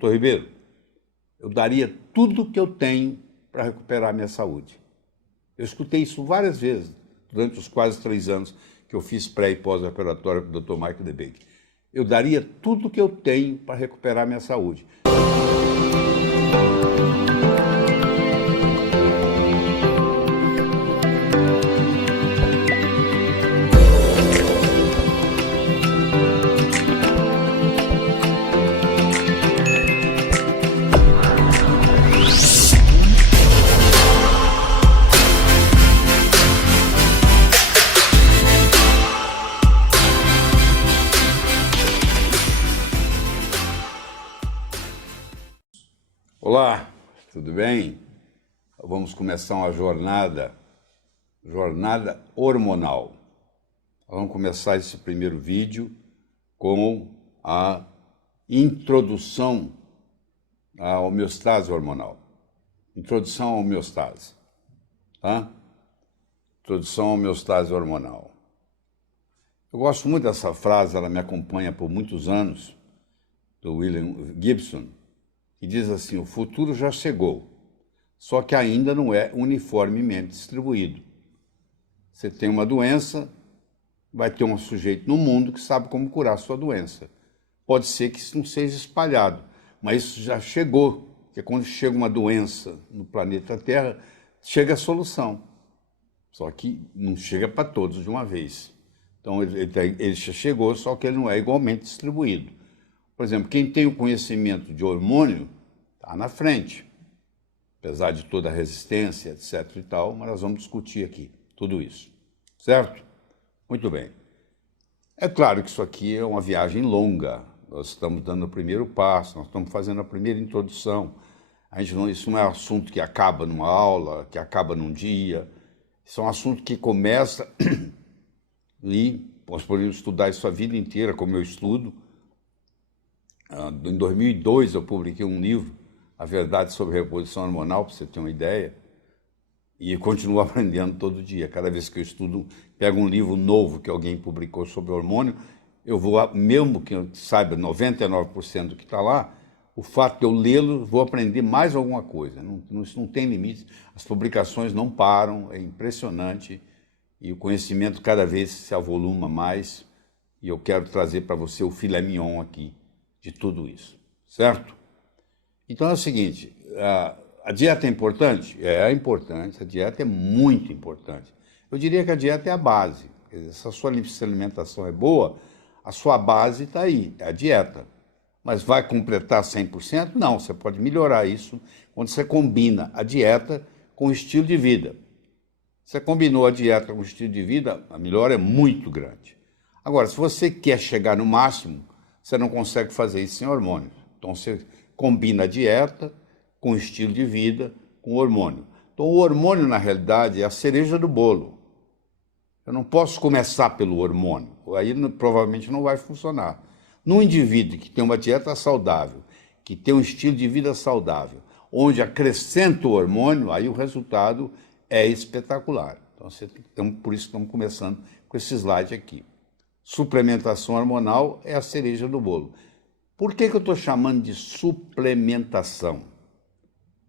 Doutor Ribeiro, eu daria tudo que eu tenho para recuperar a minha saúde. Eu escutei isso várias vezes durante os quase 3 anos que eu fiz pré e pós-operatório com o Dr. Michael DeBake. Eu daria tudo que eu tenho para recuperar a minha saúde. Olá, tudo bem? Vamos começar uma jornada hormonal. Vamos começar esse primeiro vídeo com a introdução à homeostase hormonal. Introdução à homeostase, tá? Introdução à homeostase hormonal. Eu gosto muito dessa frase, ela me acompanha por muitos anos, do William Gibson, que diz assim: o futuro já chegou, só que ainda não é uniformemente distribuído. Você tem uma doença, vai ter um sujeito no mundo que sabe como curar a sua doença. Pode ser que isso não seja espalhado, mas isso já chegou, porque quando chega uma doença no planeta Terra, chega a solução. Só que não chega para todos de uma vez. Então ele já chegou, só que ele não é igualmente distribuído. Por exemplo, quem tem o conhecimento de hormônio está na frente, apesar de toda a resistência, etc. e tal, mas nós vamos discutir aqui tudo isso, certo? Muito bem. É claro que isso aqui é uma viagem longa, nós estamos dando o primeiro passo, nós estamos fazendo a primeira introdução. Isso não é um assunto que acaba numa aula, que acaba num dia, isso é um assunto que começa e nós podemos estudar isso a vida inteira, como eu estudo. Em 2002 eu publiquei um livro, A Verdade sobre Reposição Hormonal, para você ter uma ideia, e continuo aprendendo todo dia. Cada vez que eu estudo, pego um livro novo que alguém publicou sobre hormônio, eu vou, mesmo que eu saiba 99% do que está lá, o fato de eu lê-lo, vou aprender mais alguma coisa. Isso não tem limite, as publicações não param, é impressionante, e o conhecimento cada vez se avoluma mais, e eu quero trazer para você o filé mignon aqui de tudo isso, certo? Então é o seguinte, a dieta é importante? É importante, a dieta é muito importante. Eu diria que a dieta é a base. Quer dizer, se a sua alimentação é boa, a sua base está aí, é a dieta. Mas vai completar 100%? Não, você pode melhorar isso quando você combina a dieta com o estilo de vida. Você combinou a dieta com o estilo de vida, a melhora é muito grande. Agora, se você quer chegar no máximo, você não consegue fazer isso sem hormônio. Então, você combina a dieta com o estilo de vida, com o hormônio. Então, o hormônio, na realidade, é a cereja do bolo. Eu não posso começar pelo hormônio, aí provavelmente não vai funcionar. Num indivíduo que tem uma dieta saudável, que tem um estilo de vida saudável, onde acrescenta o hormônio, aí o resultado é espetacular. Então, por isso estamos começando com esse slide aqui. Suplementação hormonal é a cereja do bolo. Por que eu estou chamando de suplementação?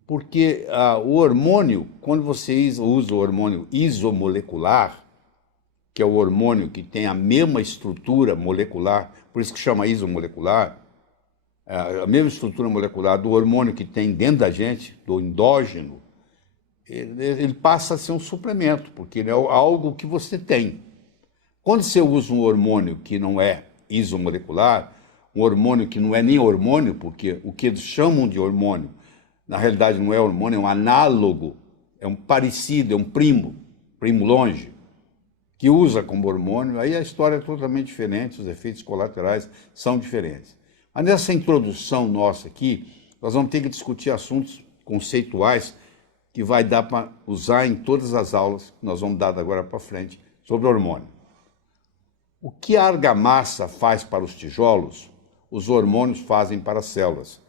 Porque o hormônio, quando você usa o hormônio isomolecular, que é o hormônio que tem a mesma estrutura molecular, por isso que chama isomolecular, a mesma estrutura molecular do hormônio que tem dentro da gente, do endógeno, ele passa a ser um suplemento, porque ele é algo que você tem. Quando você usa um hormônio que não é isomolecular, um hormônio que não é nem hormônio, porque o que eles chamam de hormônio, na realidade não é hormônio, é um análogo, é um parecido, é um primo longe, que usa como hormônio, aí a história é totalmente diferente, os efeitos colaterais são diferentes. Mas nessa introdução nossa aqui, nós vamos ter que discutir assuntos conceituais que vai dar para usar em todas as aulas que nós vamos dar agora para frente sobre hormônio. O que a argamassa faz para os tijolos, os hormônios fazem para as células.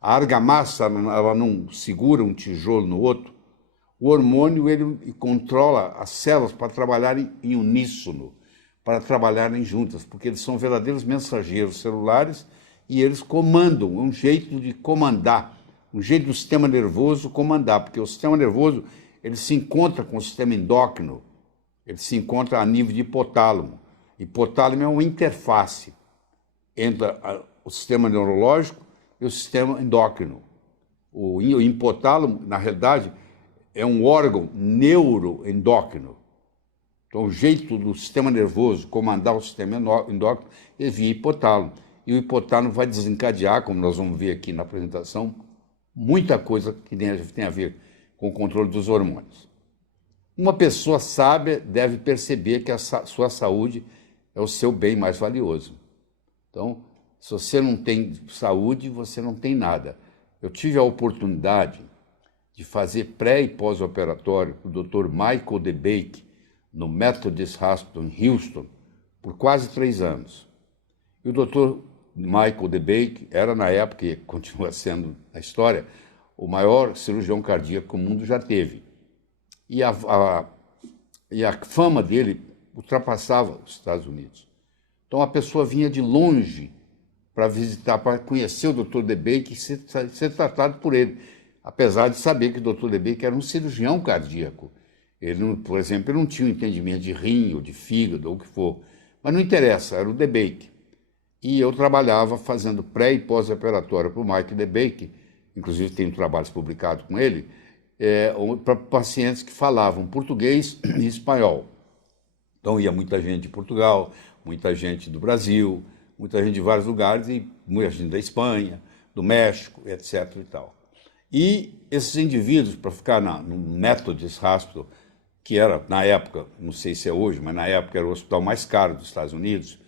A argamassa, ela não segura um tijolo no outro. O hormônio, ele controla as células para trabalharem em uníssono, para trabalharem juntas, porque eles são verdadeiros mensageiros celulares e eles comandam, um jeito de comandar, um jeito do sistema nervoso comandar, porque o sistema nervoso ele se encontra com o sistema endócrino, ele se encontra a nível de hipotálamo. Hipotálamo é uma interface entre o sistema neurológico e o sistema endócrino. O hipotálamo, na realidade, é um órgão neuroendócrino. Então, o jeito do sistema nervoso comandar o sistema endócrino é via hipotálamo. E o hipotálamo vai desencadear, como nós vamos ver aqui na apresentação, muita coisa que tem a ver com o controle dos hormônios. Uma pessoa sábia deve perceber que a sua saúde é o seu bem mais valioso. Então, se você não tem saúde, você não tem nada. Eu tive a oportunidade de fazer pré- e pós-operatório com o Dr. Michael DeBake, no Methodist Hospital em Houston, por quase 3 anos. E o Dr. Michael DeBake era, na época, e continua sendo na história, o maior cirurgião cardíaco que o mundo já teve. E a fama dele ultrapassava os Estados Unidos. Então a pessoa vinha de longe para visitar, para conhecer o Dr. DeBake e ser tratado por ele, apesar de saber que o Dr. DeBake era um cirurgião cardíaco. Ele, por exemplo, ele não tinha um entendimento de rim ou de fígado ou o que for, mas não interessa, era o DeBake. E eu trabalhava fazendo pré- e pós-operatório para o Mike DeBake, inclusive tenho trabalhos publicados com ele, para pacientes que falavam português e espanhol. Então ia muita gente de Portugal, muita gente do Brasil, muita gente de vários lugares, e muita gente da Espanha, do México, etc. e tal. E esses indivíduos, para ficar no Methodist Hospital, que era, na época, não sei se é hoje, mas na época era o hospital mais caro dos Estados Unidos,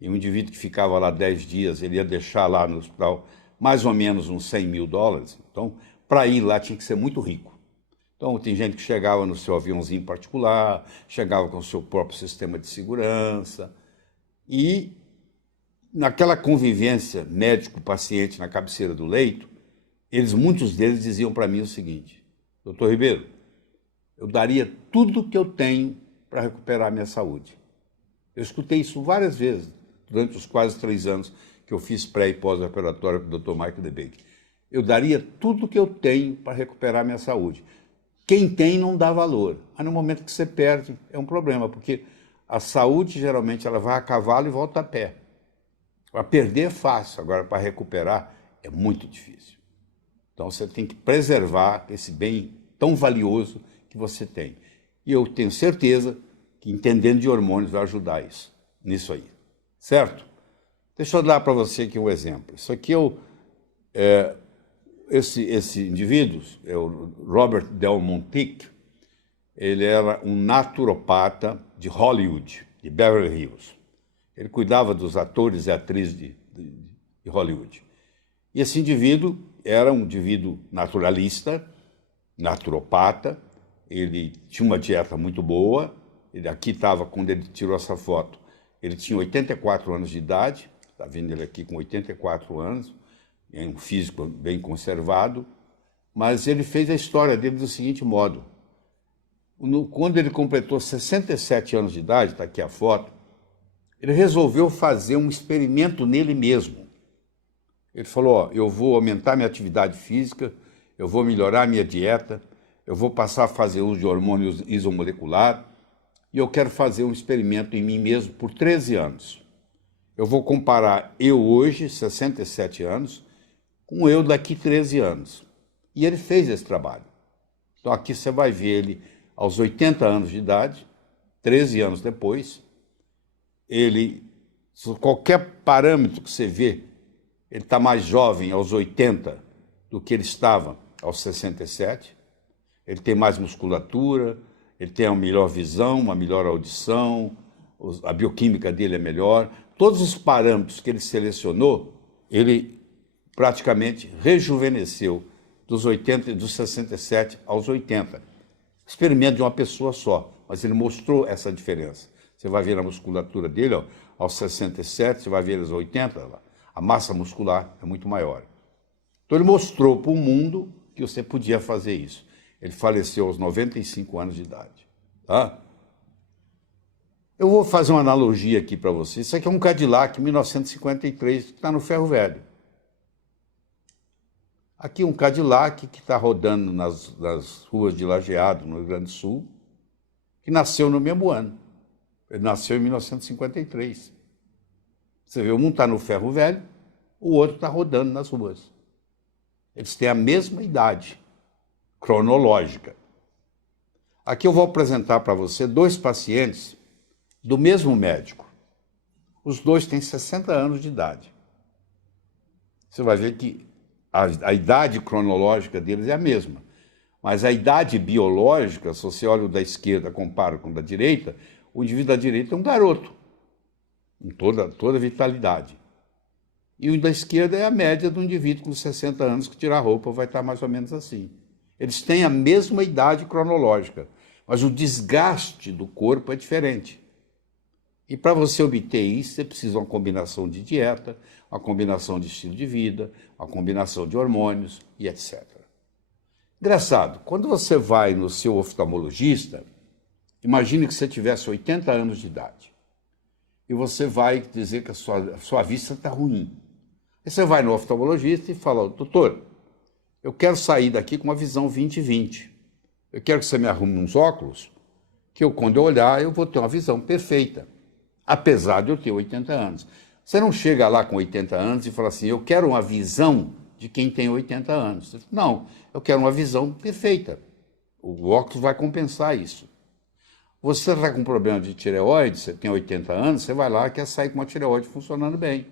e um indivíduo que ficava lá 10 dias, ele ia deixar lá no hospital mais ou menos uns $100 mil. Então, para ir lá tinha que ser muito rico. Então, tem gente que chegava no seu aviãozinho particular, chegava com o seu próprio sistema de segurança, e naquela convivência médico-paciente na cabeceira do leito, muitos deles diziam para mim o seguinte: doutor Ribeiro, eu daria tudo o que eu tenho para recuperar a minha saúde. Eu escutei isso várias vezes durante os quase 3 anos que eu fiz pré- e pós-operatório com o Dr. Michael DeBake. Eu daria tudo o que eu tenho para recuperar a minha saúde. Quem tem não dá valor. Mas no momento que você perde, é um problema, porque a saúde, geralmente, ela vai a cavalo e volta a pé. Para perder é fácil, agora para recuperar é muito difícil. Então você tem que preservar esse bem tão valioso que você tem. E eu tenho certeza que entendendo de hormônios vai ajudar nisso aí. Certo? Deixa eu dar para você aqui um exemplo. Isso aqui esse indivíduo, é o Robert Del Montic, ele era um naturopata de Hollywood, de Beverly Hills. Ele cuidava dos atores e atrizes de Hollywood. E esse indivíduo era um indivíduo naturalista, naturopata, ele tinha uma dieta muito boa. Ele aqui estava, quando ele tirou essa foto, ele tinha 84 anos de idade, está vendo ele aqui com 84 anos, é um físico bem conservado, mas ele fez a história dele do seguinte modo: quando ele completou 67 anos de idade, está aqui a foto, ele resolveu fazer um experimento nele mesmo. Ele falou: eu vou aumentar minha atividade física, eu vou melhorar minha dieta, eu vou passar a fazer uso de hormônios isomolecular, e eu quero fazer um experimento em mim mesmo por 13 anos. Eu vou comparar eu hoje, 67 anos, com eu daqui 13 anos. E ele fez esse trabalho. Então aqui você vai ver ele aos 80 anos de idade, 13 anos depois. Qualquer parâmetro que você vê, ele está mais jovem aos 80 do que ele estava aos 67. Ele tem mais musculatura, ele tem uma melhor visão, uma melhor audição, a bioquímica dele é melhor. Todos os parâmetros que ele selecionou, ele praticamente rejuvenesceu dos 67 aos 80. Experimento de uma pessoa só, mas ele mostrou essa diferença. Você vai ver a musculatura dele, ó, aos 67, você vai ver aos 80, a massa muscular é muito maior. Então ele mostrou para o mundo que você podia fazer isso. Ele faleceu aos 95 anos de idade. Tá? Eu vou fazer uma analogia aqui para você. Isso aqui é um Cadillac 1953 que está no ferro velho. Aqui um Cadillac que está rodando nas ruas de Lajeado, no Rio Grande do Sul, que nasceu no mesmo ano. Ele nasceu em 1953. Você vê, um está no ferro velho, o outro está rodando nas ruas. Eles têm a mesma idade cronológica. Aqui eu vou apresentar para você dois pacientes do mesmo médico. Os dois têm 60 anos de idade. Você vai ver que a idade cronológica deles é a mesma. Mas a idade biológica, se você olha o da esquerda, compara com o da direita, o indivíduo da direita é um garoto, com toda vitalidade. E o da esquerda é a média do indivíduo com 60 anos que tira a roupa, vai estar mais ou menos assim. Eles têm a mesma idade cronológica, mas o desgaste do corpo é diferente. E para você obter isso, você precisa de uma combinação de dieta, uma combinação de estilo de vida, uma combinação de hormônios e etc. Engraçado, quando você vai no seu oftalmologista, imagine que você tivesse 80 anos de idade e você vai dizer que a sua vista está ruim. Aí você vai no oftalmologista e fala, doutor, eu quero sair daqui com uma visão 20/20. Eu quero que você me arrume uns óculos que quando eu olhar, eu vou ter uma visão perfeita, apesar de eu ter 80 anos. Você não chega lá com 80 anos e fala assim, eu quero uma visão de quem tem 80 anos. Não, eu quero uma visão perfeita. O óculos vai compensar isso. Você está com problema de tireoide, você tem 80 anos, você vai lá e quer sair com uma tireoide funcionando bem.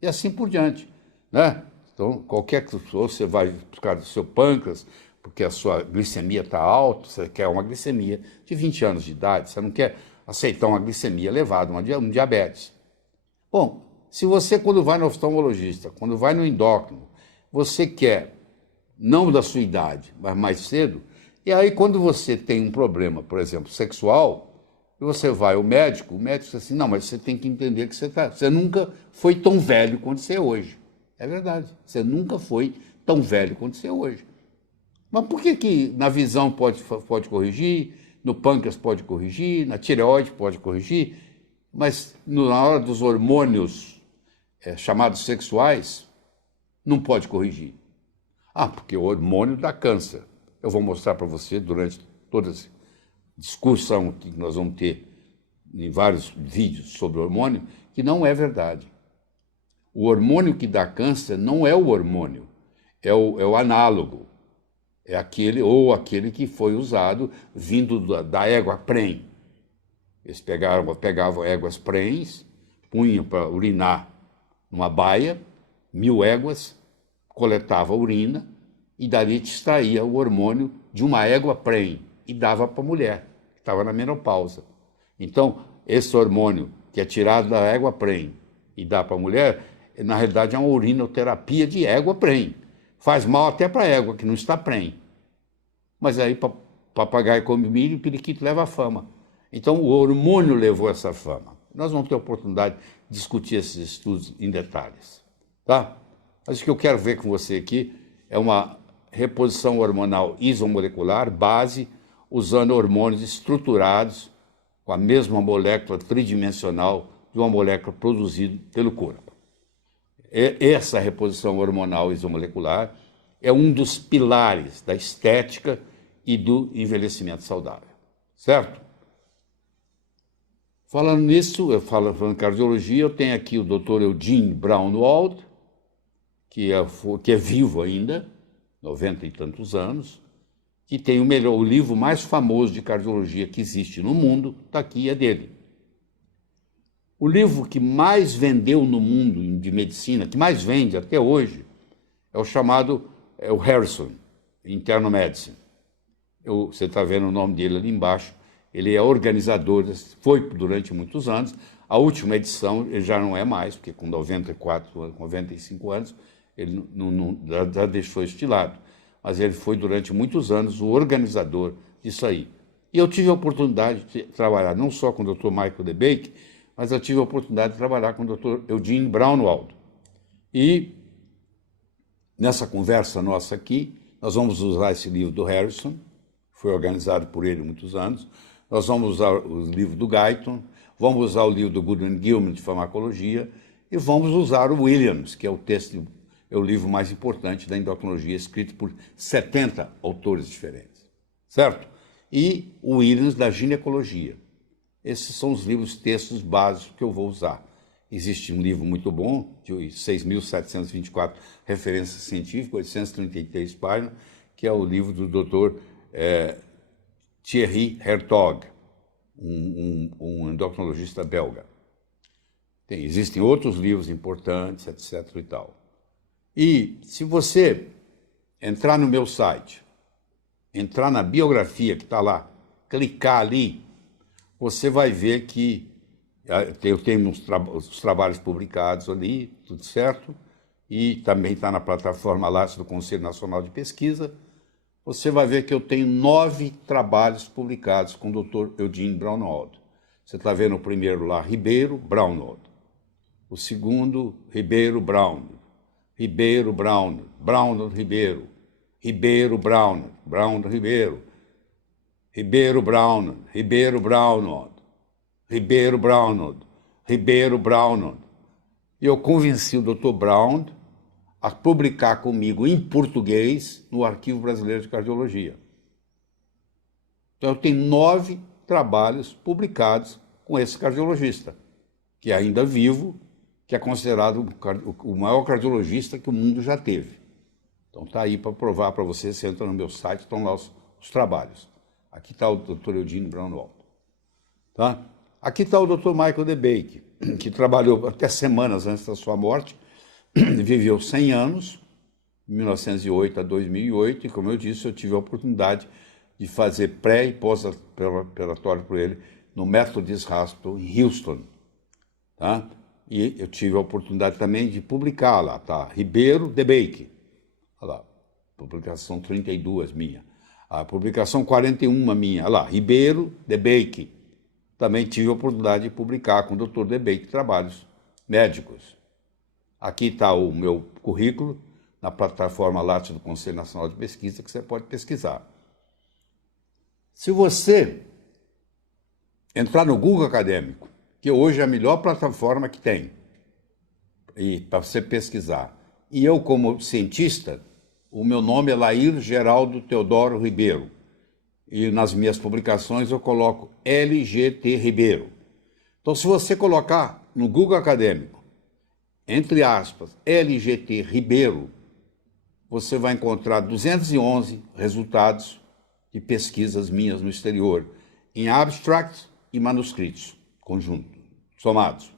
E assim por diante, né? Então, qualquer que você vai buscar do seu pâncreas, porque a sua glicemia está alta, você quer uma glicemia de 20 anos de idade, você não quer aceitar uma glicemia elevada, um diabetes. Bom, se você, quando vai no oftalmologista, quando vai no endócrino, você quer, não da sua idade, mas mais cedo, e aí quando você tem um problema, por exemplo, sexual, e você vai ao médico, o médico diz assim, não, mas você tem que entender que você nunca foi tão velho quanto você é hoje. É verdade, você nunca foi tão velho quanto você é hoje. Mas por que na visão pode corrigir, no pâncreas pode corrigir, na tireoide pode corrigir, mas na hora dos hormônios chamados sexuais, não pode corrigir? Ah, porque o hormônio dá câncer. Eu vou mostrar para você durante toda essa discussão que nós vamos ter em vários vídeos sobre hormônio, que não é verdade. O hormônio que dá câncer não é o hormônio, é o análogo. É aquele que foi usado vindo da égua pren. Eles pegavam éguas prens, punham para urinar numa baia, 1000 éguas, coletava a urina e dali te extraía o hormônio de uma égua pren e dava para a mulher, que estava na menopausa. Então, esse hormônio que é tirado da égua pren e dá para a mulher, na realidade é uma urinoterapia de égua pren. Faz mal até para a égua, que não está pren. Mas aí papagaio come milho e periquito leva a fama. Então o hormônio levou essa fama. Nós vamos ter a oportunidade de discutir esses estudos em detalhes. Tá? Mas o que eu quero ver com você aqui é uma reposição hormonal isomolecular, base, usando hormônios estruturados com a mesma molécula tridimensional de uma molécula produzida pelo corpo. Essa reposição hormonal isomolecular é um dos pilares da estética e do envelhecimento saudável, certo? Falando nisso, falando em cardiologia, eu tenho aqui o Dr. Eugene Braunwald, que é vivo ainda, 90 e tantos anos, que tem o livro mais famoso de cardiologia que existe no mundo, está aqui, é dele. O livro que mais vendeu no mundo de medicina, que mais vende até hoje, é o chamado o Harrison, Internal Medicine. Você está vendo o nome dele ali embaixo. Ele é organizador, foi durante muitos anos. A última edição ele já não é mais, porque com 94, 95 anos, ele já deixou este lado. Mas ele foi durante muitos anos o organizador disso aí. E eu tive a oportunidade de trabalhar não só com o Dr. Michael DeBake, mas eu tive a oportunidade de trabalhar com o Dr. Eugene Braunwald. E nessa conversa nossa aqui, nós vamos usar esse livro do Harrison, foi organizado por ele há muitos anos, nós vamos usar o livro do Guyton, vamos usar o livro do Goodwin Gilman de farmacologia e vamos usar o Williams, que é o livro mais importante da endocrinologia, escrito por 70 autores diferentes, certo? E o Williams da ginecologia. Esses são os livros textos básicos que eu vou usar. Existe um livro muito bom, de 6.724 referências científicas, 833 páginas, que é o livro do Dr. Thierry Hertog, um endocrinologista belga. Existem outros livros importantes, etc. e tal. E se você entrar no meu site, entrar na biografia que está lá, clicar ali, você vai ver que eu tenho os trabalhos publicados ali, tudo certo, e também está na plataforma Lattes do Conselho Nacional de Pesquisa. Você vai ver que eu tenho 9 trabalhos publicados com o Dr. Eugene Braunwald. Você está vendo o primeiro lá, Ribeiro, Braunwald. O segundo, Ribeiro, Braun. Ribeiro, Braun. Braunwald, Ribeiro. Ribeiro, Braun. Braunwald, Ribeiro. Ribeiro, Braun. Ribeiro, Braunwald. Ribeiro, Braunwald. Ribeiro, Braunwald. E eu convenci o Dr. Braun a publicar comigo em português no Arquivo Brasileiro de Cardiologia. Então eu tenho 9 trabalhos publicados com esse cardiologista, que é ainda vivo, que é considerado o maior cardiologista que o mundo já teve. Então está aí para provar para você, você entra no meu site, estão lá os trabalhos. Aqui está o Dr. Eugene Braunwald. Tá? Aqui está o Dr. Michael DeBake, que trabalhou até semanas antes da sua morte, viveu 100 anos, de 1908 a 2008, e como eu disse, eu tive a oportunidade de fazer pré- e pós-operatório por ele no Methodist Hospital em Houston. Tá? E eu tive a oportunidade também de publicar lá, tá? Ribeiro DeBake, olha lá, publicação 32 minha. A publicação 41 minha, olha lá, Ribeiro DeBake. Também tive a oportunidade de publicar com o Dr. DeBake trabalhos médicos. Aqui está o meu currículo, na plataforma Lattes do Conselho Nacional de Pesquisa, que você pode pesquisar. Se você entrar no Google Acadêmico, que hoje é a melhor plataforma que tem, para você pesquisar, e eu, como cientista, o meu nome é Lair Geraldo Teodoro Ribeiro, e nas minhas publicações eu coloco LGT Ribeiro. Então, se você colocar no Google Acadêmico, entre aspas, LGT Ribeiro, você vai encontrar 211 resultados de pesquisas minhas no exterior, em abstracts e manuscritos, conjunto, somados.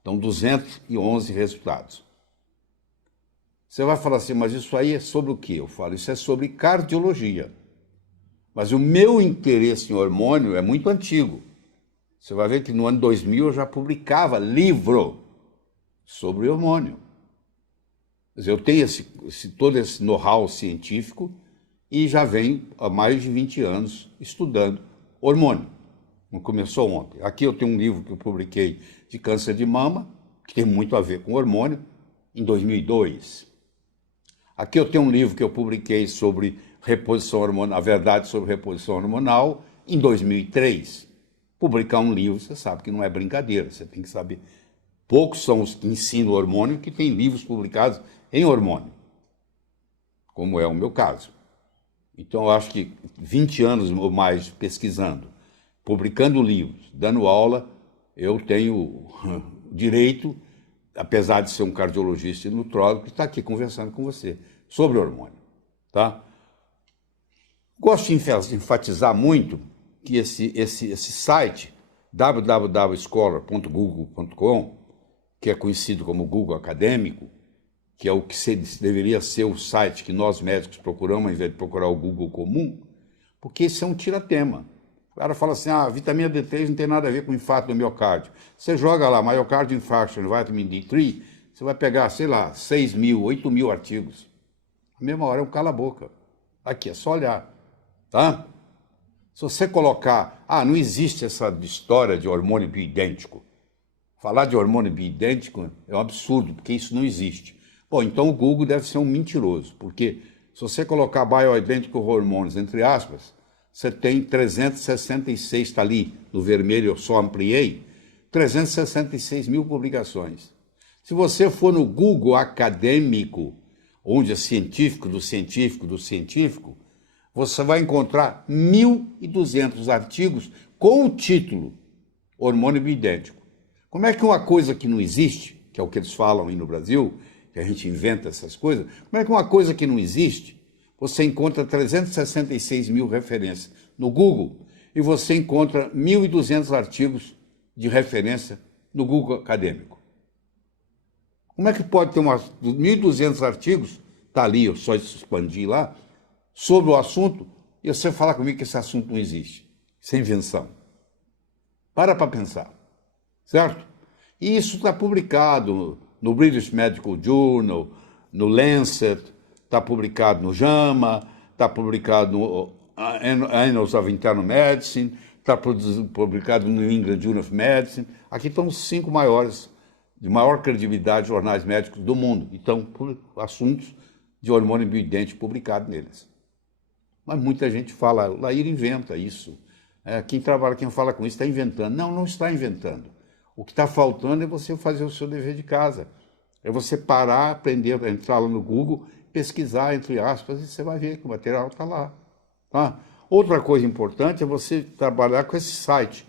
Então, 211 resultados. Você vai falar assim, mas isso aí é sobre o quê? Eu falo, isso é sobre cardiologia. Mas o meu interesse em hormônio é muito antigo. Você vai ver que no ano 2000 eu já publicava livro sobre hormônio. Quer dizer, eu tenho todo esse know-how científico e já venho há mais de 20 anos estudando hormônio. Não começou ontem. Aqui eu tenho um livro que eu publiquei de câncer de mama, que tem muito a ver com hormônio, em 2002. Aqui eu tenho um livro que eu publiquei sobre reposição hormonal, a verdade sobre reposição hormonal, em 2003. Publicar um livro, você sabe que não é brincadeira, você tem que saber. Poucos são os que ensinam hormônio que têm livros publicados em hormônio, como é o meu caso. Então, eu acho que 20 anos ou mais pesquisando, publicando livros, dando aula, eu tenho direito, apesar de ser um cardiologista e nutrólogo, de estar aqui conversando com você sobre hormônio. Tá? Gosto de enfatizar muito que esse site, www.scholar.google.com, que é conhecido como Google Acadêmico, que é o que deveria ser o site que nós médicos procuramos, ao invés de procurar o Google comum, porque esse é um tiratema. O cara fala assim, vitamina D3 não tem nada a ver com infarto do miocárdio. Você joga lá, myocardial infarction, vitamin D3, você vai pegar, sei lá, 6 mil, 8 mil artigos. Na mesma hora é um cala-boca. Aqui, é só olhar. Tá? Se você colocar, não existe essa história de hormônio bioidêntico. Falar de hormônio bioidêntico é um absurdo, porque isso não existe. Bom, então o Google deve ser um mentiroso, porque se você colocar bioidentical hormones, entre aspas, você tem 366, está ali no vermelho, eu só ampliei, 366 mil publicações. Se você for no Google acadêmico, onde é científico do científico do científico, você vai encontrar 1.200 artigos com o título hormônio bioidêntico. Como é que uma coisa que não existe, que é o que eles falam aí no Brasil, que a gente inventa essas coisas, como é que uma coisa que não existe, você encontra 366 mil referências no Google e você encontra 1.200 artigos de referência no Google acadêmico? Como é que pode ter 1.200 artigos, está ali, eu só expandir lá, sobre o assunto, e você falar comigo que esse assunto não existe? Isso é invenção. Para pensar, certo? E isso está publicado no British Medical Journal, no Lancet, está publicado no JAMA, está publicado no Annals of Internal Medicine, está publicado no New England Journal of Medicine. Aqui estão os 5 maiores, de maior credibilidade, jornais médicos do mundo. Então, assuntos de hormônio bioidêntico publicados neles. Mas muita gente fala, o Laíra inventa isso. Quem trabalha, quem fala com isso está inventando. Não, não está inventando. O que está faltando é você fazer o seu dever de casa. É você parar, aprender, entrar lá no Google, pesquisar, entre aspas, e você vai ver que o material está lá. Tá? Outra coisa importante é você trabalhar com esse site,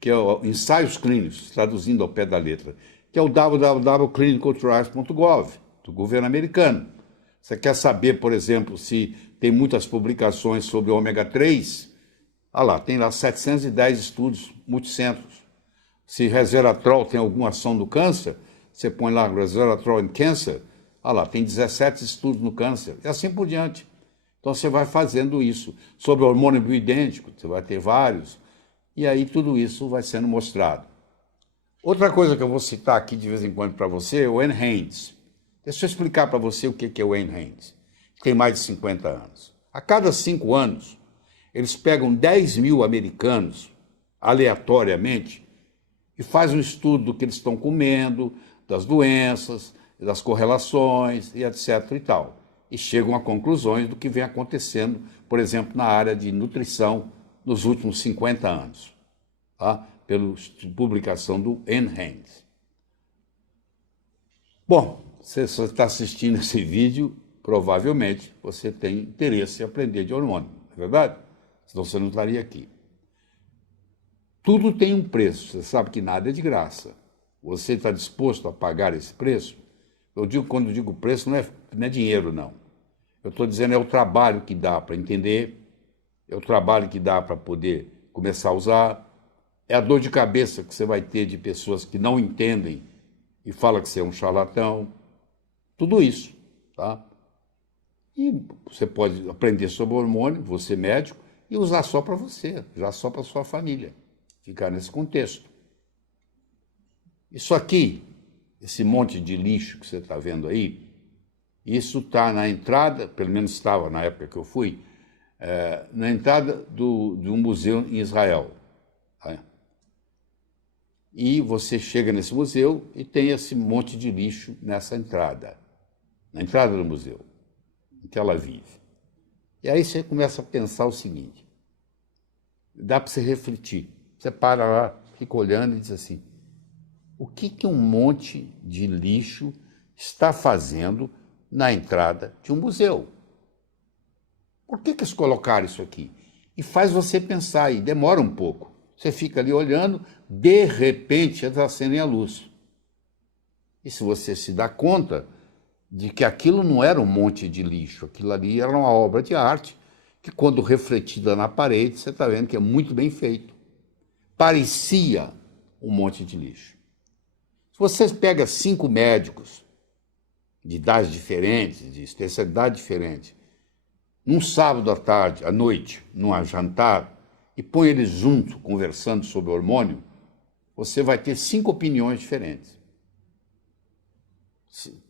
que é o Ensaios Clínicos, traduzindo ao pé da letra, que é o www.clinicaltrials.gov, do governo americano. Você quer saber, por exemplo, se tem muitas publicações sobre ômega 3? Lá, tem lá 710 estudos multicentros. Se resveratrol tem alguma ação no câncer, você põe lá resveratrol em câncer, lá, tem 17 estudos no câncer, e assim por diante. Então você vai fazendo isso. Sobre o hormônio bioidêntico, você vai ter vários, e aí tudo isso vai sendo mostrado. Outra coisa que eu vou citar aqui de vez em quando para você é o NHANES. Deixa eu explicar para você o que é o NHANES. Tem mais de 50 anos. A cada 5 anos, eles pegam 10 mil americanos, aleatoriamente, e fazem um estudo do que eles estão comendo, das doenças, das correlações, e etc. e tal. E chegam a conclusões do que vem acontecendo, por exemplo, na área de nutrição nos últimos 50 anos, tá? Pela publicação do NHANES. Bom, se você está assistindo esse vídeo, provavelmente você tem interesse em aprender de hormônio, não é verdade? Senão você não estaria aqui. Tudo tem um preço, você sabe que nada é de graça. Você está disposto a pagar esse preço? Quando eu digo preço, não é dinheiro, não. Eu estou dizendo é o trabalho que dá para entender, é o trabalho que dá para poder começar a usar, é a dor de cabeça que você vai ter de pessoas que não entendem e falam que você é um charlatão, tudo isso, tá? E você pode aprender sobre hormônio, você médico, e usar só para você, usar só para sua família, ficar nesse contexto. Isso aqui, esse monte de lixo que você está vendo aí, isso está na entrada, pelo menos estava na época que eu fui, na entrada de um museu em Israel. Tá? E você chega nesse museu e tem esse monte de lixo nessa entrada, na entrada do museu, em que ela vive. E aí você começa a pensar o seguinte, dá para você refletir. Você para lá, fica olhando e diz assim, o que um monte de lixo está fazendo na entrada de um museu? Por que eles colocaram isso aqui? E faz você pensar, e demora um pouco. Você fica ali olhando, de repente eles acendem a luz. E se você se dá conta de que aquilo não era um monte de lixo, aquilo ali era uma obra de arte, que quando refletida na parede, você está vendo que é muito bem feito. Parecia um monte de lixo. Se você pega 5 médicos de idades diferentes, de especialidade diferente, num sábado à tarde, à noite, num jantar, e põe eles juntos, conversando sobre hormônio, você vai ter 5 opiniões diferentes.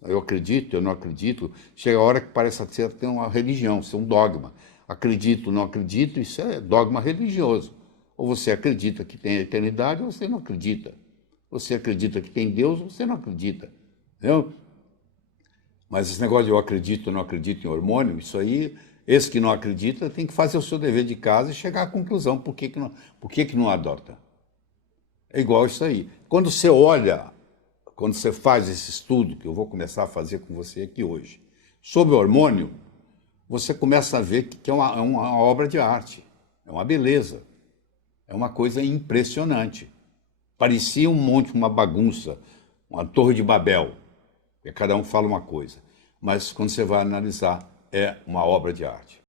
Eu acredito, eu não acredito. Chega a hora que parece ter uma religião, ser um dogma. Acredito, não acredito, isso é dogma religioso. Ou você acredita que tem a eternidade, ou você não acredita. Você acredita que tem Deus, ou você não acredita. Entendeu? Mas esse negócio de eu acredito ou não acredito em hormônio, isso aí, esse que não acredita tem que fazer o seu dever de casa e chegar à conclusão por que não adota. É igual isso aí. Quando você olha, quando você faz esse estudo, que eu vou começar a fazer com você aqui hoje, sobre hormônio, você começa a ver que é uma obra de arte, é uma beleza, é uma coisa impressionante. Parecia um monte, uma bagunça, uma torre de Babel, e cada um fala uma coisa. Mas quando você vai analisar, é uma obra de arte.